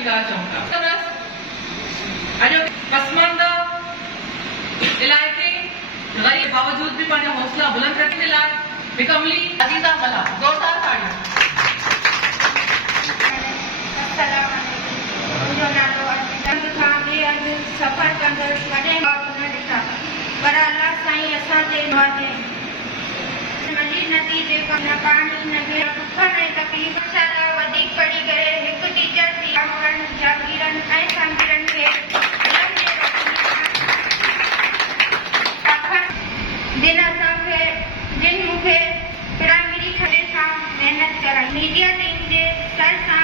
शमील करणु चाहूं था। अॼु पसमानदा इलाइक़े गरीब बावजूद भी पंहिंजा हौसला बुलंद रखण जे लाइ विकमली अजीजा मला जोरदार ताड़ियूं। मुंहिंजो नालो अर्पिता खां ॿिए हंधि सफ़र कंदड़ वॾे वक़्त न ॾिठा, पर अलाह साईं असांजे नवाज़े। मुंहिंजी नतीजे न पाणी न दुखनि ऐं तकलीफ़ सां वधीक पढ़ी करे हिकु टीचर थी आमरनि जागीरनि ऐं संगीरनि खे जिन मूंखे प्राइमरी खड़े सां महिनत कराई। मीडिया टीम जे सर सां